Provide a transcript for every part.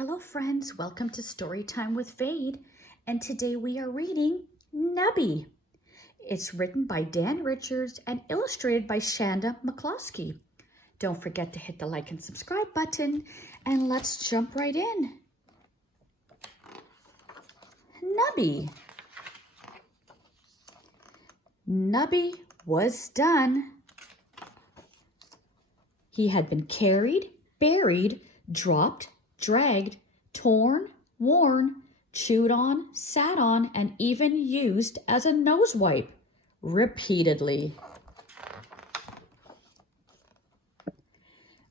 Hello friends, welcome to Storytime with Fade, and today we are reading Nubby. It's written by Dan Richards and illustrated by Shanda McCloskey. Don't forget to hit the like and subscribe button, and let's jump right in. Nubby. Nubby was done. He had been carried, buried, dropped, dragged, torn, worn, chewed on, sat on, and even used as a nose wipe repeatedly.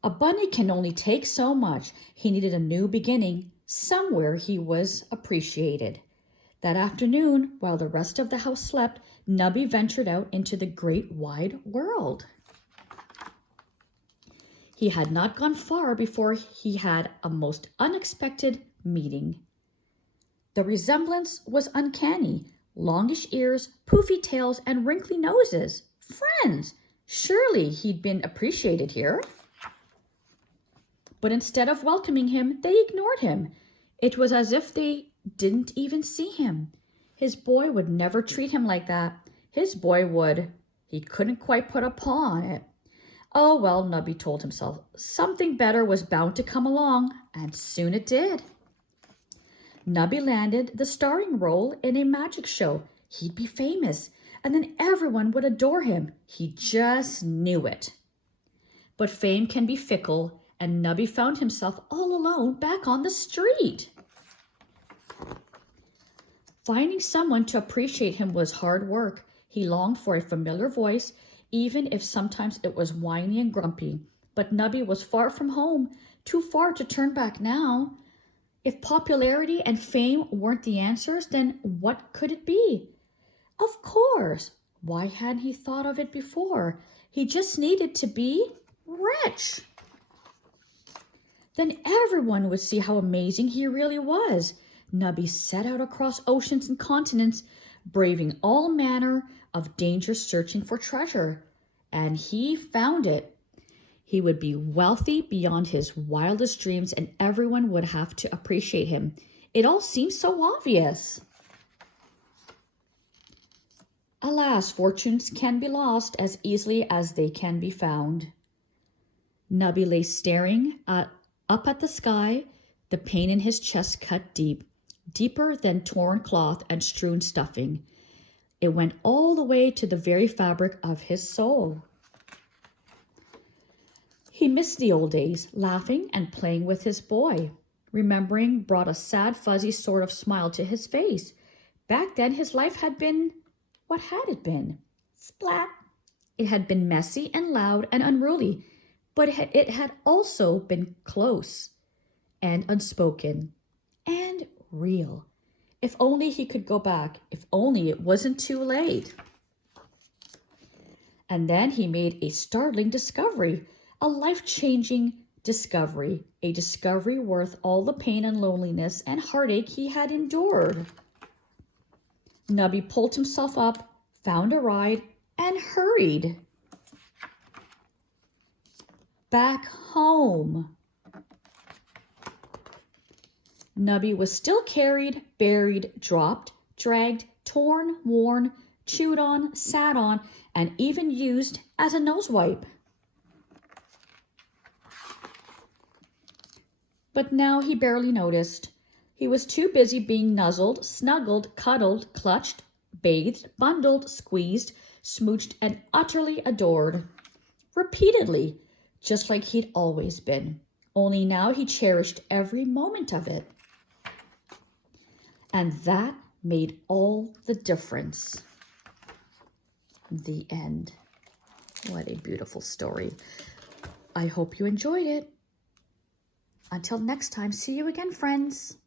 A bunny can only take so much. He needed a new beginning. Somewhere he was appreciated. That afternoon, while the rest of the house slept, Nubby ventured out into the great wide world. He had not gone far before he had a most unexpected meeting. The resemblance was uncanny. Longish ears, poofy tails, and wrinkly noses. Friends! Surely he'd been appreciated here. But instead of welcoming him, they ignored him. It was as if they didn't even see him. His boy would never treat him like that. His boy would. He couldn't quite put a paw on it. Oh, well, Nubby told himself, something better was bound to come along, and soon it did. Nubby landed the starring role in a magic show. He'd be famous, and then everyone would adore him. He just knew it. But fame can be fickle, and Nubby found himself all alone back on the street. Finding someone to appreciate him was hard work. He longed for a familiar voice, even if sometimes it was whiny and grumpy. But Nubby was far from home, too far to turn back now. If popularity and fame weren't the answers, then what could it be? Of course. Why hadn't he thought of it before? He just needed to be rich. Then everyone would see how amazing he really was. Nubby set out across oceans and continents, braving all manner of dangers, searching for treasure. And he found it. He would be wealthy beyond his wildest dreams, and everyone would have to appreciate him. It all seemed so obvious. Alas, fortunes can be lost as easily as they can be found. Nubby lay staring up at the sky, the pain in his chest cut deep, deeper than torn cloth and strewn stuffing. It went all the way to the very fabric of his soul. He missed the old days, laughing and playing with his boy. Remembering brought a sad, fuzzy sort of smile to his face. Back then, his life had been... what had it been? Splat! It had been messy and loud and unruly, but it had also been close and unspoken and real. If only he could go back. If only it wasn't too late. And then he made a startling discovery, a life-changing discovery, a discovery worth all the pain and loneliness and heartache he had endured. Nubby pulled himself up, found a ride, and hurried back home. Nubby was still carried, buried, dropped, dragged, torn, worn, chewed on, sat on, and even used as a nose wipe. But now he barely noticed. He was too busy being nuzzled, snuggled, cuddled, clutched, bathed, bundled, squeezed, smooched, and utterly adored. Repeatedly, just like he'd always been. Only now he cherished every moment of it. And that made all the difference. The end. What a beautiful story. I hope you enjoyed it. Until next time, see you again, friends.